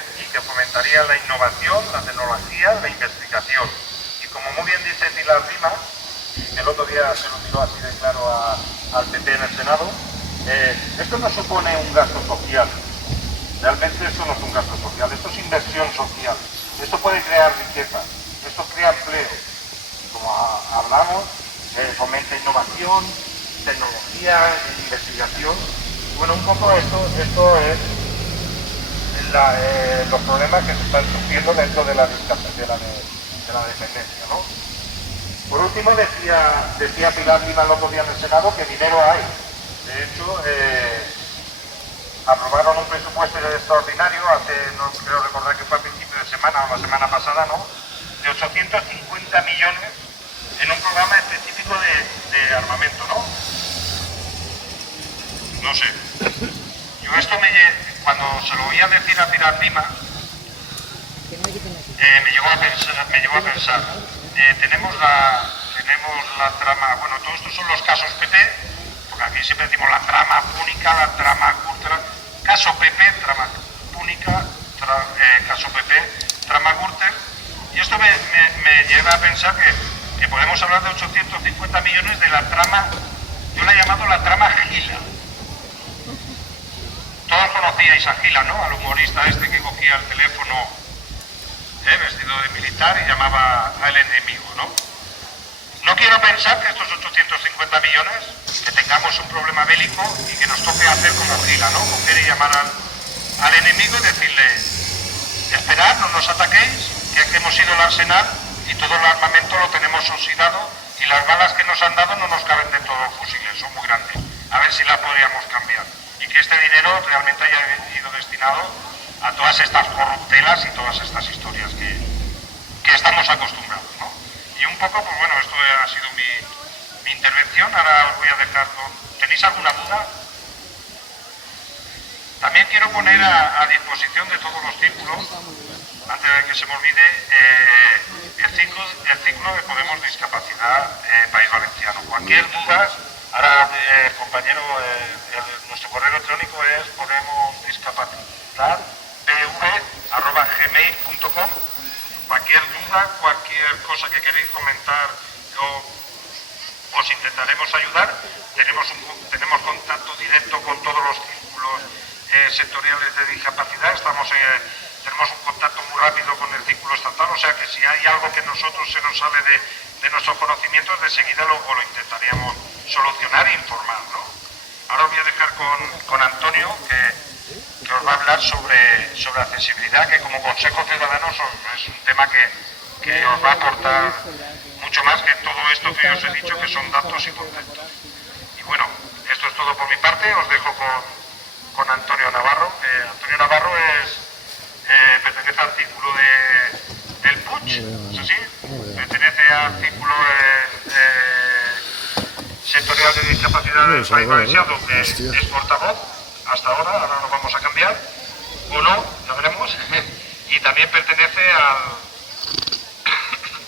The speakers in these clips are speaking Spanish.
que fomentaría la innovación, la tecnología, la investigación. Y como muy bien dice Pilar Lima, y el otro día se lo tiró así de claro al PP en el Senado, esto no supone un gasto social. Realmente esto no es un gasto social, esto es inversión social. Esto puede crear riqueza, esto crea empleo. Como hablamos, fomenta innovación, tecnología, investigación. Bueno, un poco esto es los problemas que se están sufriendo dentro de la dependencia, ¿no? Por último, decía Pilar Lima el otro día en el Senado que dinero hay. De hecho, aprobaron un presupuesto extraordinario no creo recordar que fue a principio de semana o la semana pasada, ¿no?, de 850 millones en un programa específico de armamento, ¿no? No sé. Yo esto cuando se lo oía decir a Pilar Lima, me llevó a pensar. Tenemos la trama, bueno, todos estos son los casos PP, porque aquí siempre decimos la trama púnica, la trama Gürtel, caso PP, trama púnica, caso PP, trama Gürtel, y esto me lleva a pensar que podemos hablar de 850 millones de la trama, yo la he llamado la trama Gila. Todos conocíais a Gila, ¿no?, al humorista este que cogía el teléfono vestido de militar y llamaba al enemigo, ¿no? No quiero pensar que estos 850 millones, que tengamos un problema bélico y que nos toque hacer como Gila, ¿no?, coger y llamar al enemigo y decirle: esperad, no nos ataquéis, que es que hemos ido al arsenal y todo el armamento lo tenemos oxidado y las balas que nos han dado no nos caben dentro de los fusiles, son muy grandes, a ver si las podríamos cambiar. Y que este dinero realmente haya ido destinado a todas estas corruptelas y todas estas historias que estamos acostumbrados, ¿no? Y un poco, pues bueno, esto ha sido mi intervención. Ahora os voy a dejar ¿Tenéis alguna duda? También quiero poner a disposición de todos los círculos, antes de que se me olvide, el círculo de Podemos Discapacidad País Valenciano. Cualquier duda, ahora compañero, nuestro correo electrónico es podemosdiscapacidad@gmail.com. Cualquier duda, cualquier cosa que queréis comentar, os intentaremos ayudar. Tenemos contacto directo con todos los círculos sectoriales de discapacidad. Tenemos un contacto muy rápido con el círculo estatal, o sea que si hay algo que nosotros se nos sale de nuestros conocimientos, de seguida lo intentaríamos solucionar e informar, ¿no? Ahora os voy a dejar con Antonio, que os va a hablar sobre accesibilidad, que como Consejo Ciudadano es un tema que os va a aportar mucho más que todo esto que os he dicho, que son datos y conceptos. Y bueno, esto es todo por mi parte. Os dejo con Antonio Navarro. Antonio Navarro pertenece al círculo del Puig, ¿es así? Pertenece al círculo sectorial de discapacidad del País Valenciano, donde es portavoz hasta ahora nos vamos a cambiar, o no, ya veremos. Y también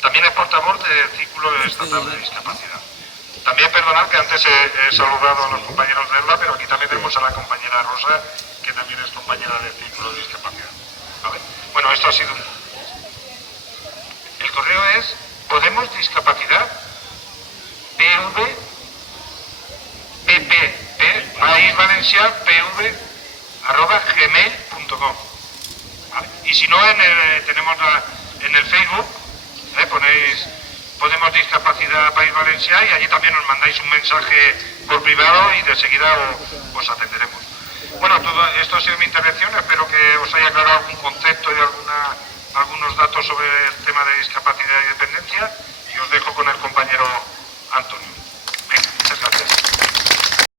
también es portavoz del círculo estatal de discapacidad. También perdonad que antes he saludado a los compañeros de ELDA, pero aquí también tenemos a la compañera Rosa, que también es compañera del círculo de discapacidad. ¿Vale? Bueno, esto ha sido El correo es Podemos Discapacidad País Valenciano @gmail.com. ¿Vale? Y si no, tenemos en el Facebook, ponéis Podemos Discapacidad País Valenciano y allí también nos mandáis un mensaje por privado y de seguida os atenderemos. Bueno, todo esto ha sido mi intervención. Espero que os haya aclarado algún concepto y algunos datos sobre el tema de discapacidad y dependencia.